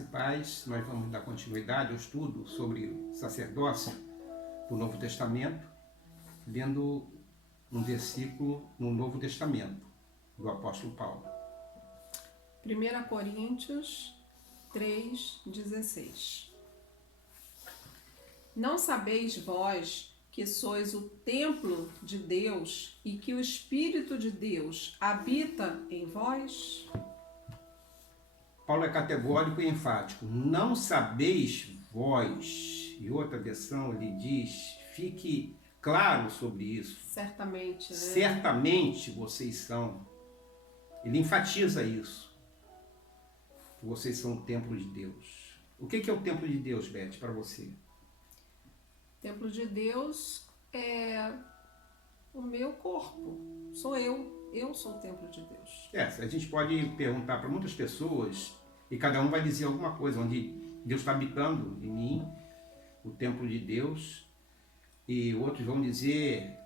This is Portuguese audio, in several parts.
Graça e paz, nós vamos dar continuidade ao estudo sobre o sacerdócio do Novo Testamento, lendo um versículo no Novo Testamento, do apóstolo Paulo. 1 Coríntios 3,16. Não sabeis vós que sois o templo de Deus e que o Espírito de Deus habita em vós? Paulo é categórico e enfático. Não sabeis vós. E outra versão ele diz, fique claro sobre isso. Certamente, né? Certamente vocês são. Ele enfatiza isso. Vocês são o templo de Deus. O que é o templo de Deus, Beth, para você? O templo de Deus é o meu corpo. Sou eu. Eu sou o templo de Deus. A gente pode perguntar para muitas pessoas e cada um vai dizer alguma coisa, onde Deus está habitando em mim, o templo de Deus, e outros vão dizer,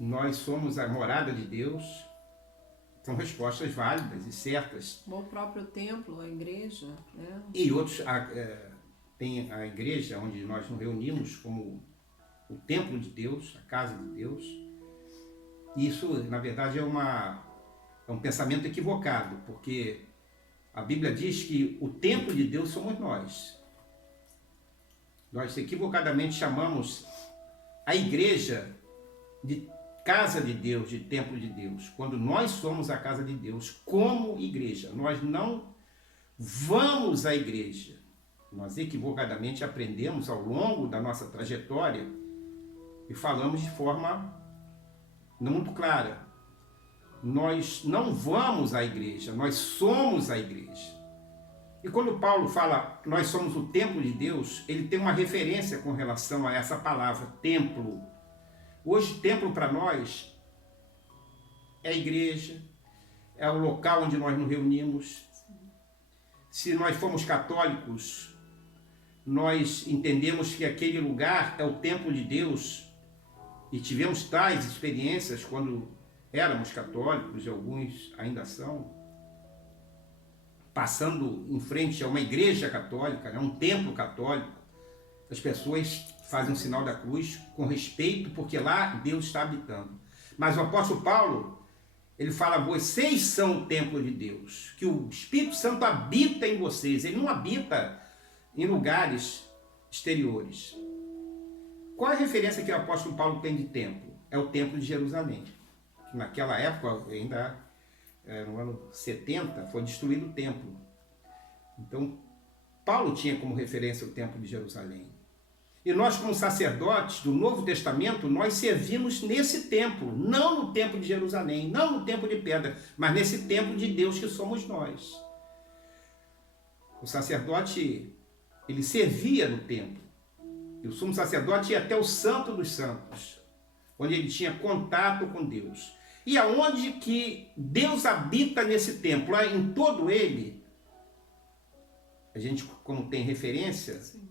nós somos a morada de Deus. São respostas válidas e certas. O próprio templo, a igreja, né? E outros, tem a igreja onde nós nos reunimos como o templo de Deus, a casa de Deus. Isso, na verdade, é um pensamento equivocado, porque a Bíblia diz que o templo de Deus somos nós. Nós equivocadamente chamamos a igreja de casa de Deus, de templo de Deus, quando nós somos a casa de Deus como igreja. Nós não vamos à igreja. Nós equivocadamente aprendemos ao longo da nossa trajetória e falamos de forma não muito clara. Nós não vamos à igreja, nós somos a igreja. E quando Paulo fala que nós somos o templo de Deus, ele tem uma referência com relação a essa palavra, templo. Hoje, templo para nós é a igreja, é o local onde nós nos reunimos. Se nós formos católicos, nós entendemos que aquele lugar é o templo de Deus e tivemos tais experiências quando éramos católicos, e alguns ainda são, passando em frente a uma igreja católica, um templo católico, as pessoas fazem o sinal da cruz com respeito, porque lá Deus está habitando. Mas o apóstolo Paulo, ele fala, vocês são o templo de Deus, que o Espírito Santo habita em vocês, ele não habita em lugares exteriores. Qual é a referência que o apóstolo Paulo tem de templo? É o templo de Jerusalém. Naquela época, ainda no ano 70, foi destruído o templo. Então, Paulo tinha como referência o templo de Jerusalém. E nós, como sacerdotes do Novo Testamento, nós servimos nesse templo, não no templo de Jerusalém, não no templo de pedra, mas nesse templo de Deus que somos nós. O sacerdote, ele servia no templo. E o sumo sacerdote ia até o Santo dos Santos, onde ele tinha contato com Deus. E aonde que Deus habita nesse templo? Lá em todo ele, a gente, como tem referência, Sim.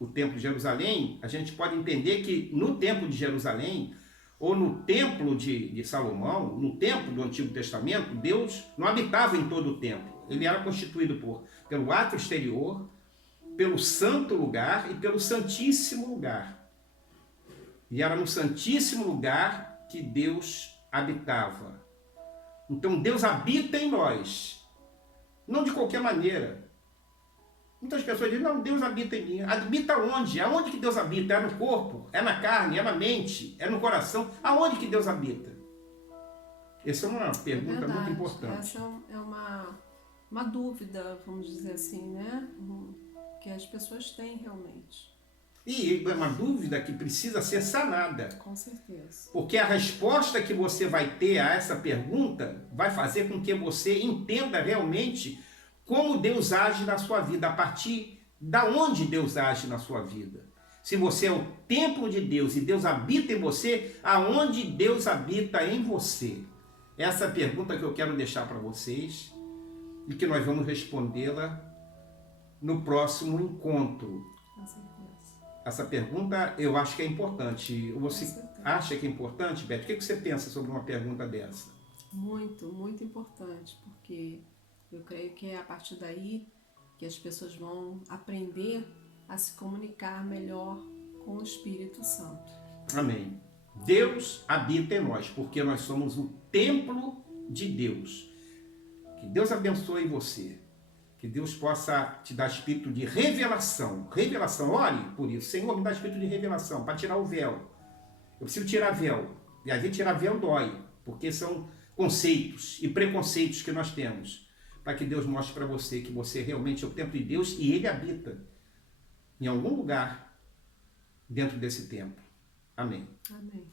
O templo de Jerusalém, a gente pode entender que no templo de Jerusalém, ou no templo de Salomão, no templo do Antigo Testamento, Deus não habitava em todo o templo. Ele era constituído pelo átrio exterior, pelo santo lugar e pelo santíssimo lugar. E era no santíssimo lugar que Deus habitava. Então Deus habita em nós, não de qualquer maneira. Muitas pessoas dizem, não, Deus habita em mim. Habita onde? Aonde que Deus habita? É no corpo? É na carne? É na mente? É no coração? Aonde que Deus habita? Essa é uma pergunta muito importante. Essa é uma dúvida, vamos dizer assim, né? Que as pessoas têm realmente. E é uma dúvida que precisa ser sanada. Com certeza. Porque a resposta que você vai ter a essa pergunta vai fazer com que você entenda realmente como Deus age na sua vida, a partir da onde Deus age na sua vida. Se você é o templo de Deus e Deus habita em você, aonde Deus habita em você? Essa é a pergunta que eu quero deixar para vocês e que nós vamos respondê-la no próximo encontro. Com certeza. Essa pergunta eu acho que é importante. Você acha que é importante, Beth? O que você pensa sobre uma pergunta dessa? Muito, muito importante, porque eu creio que a partir daí que as pessoas vão aprender a se comunicar melhor com o Espírito Santo. Amém. Deus habita em nós, porque nós somos o templo de Deus. Que Deus abençoe você. Que Deus possa te dar espírito de revelação. Revelação, ore por isso. Senhor, me dá espírito de revelação, para tirar o véu. Eu preciso tirar véu. E às vezes tirar véu dói, porque são conceitos e preconceitos que nós temos. Para que Deus mostre para você que você realmente é o templo de Deus e Ele habita em algum lugar dentro desse templo. Amém. Amém.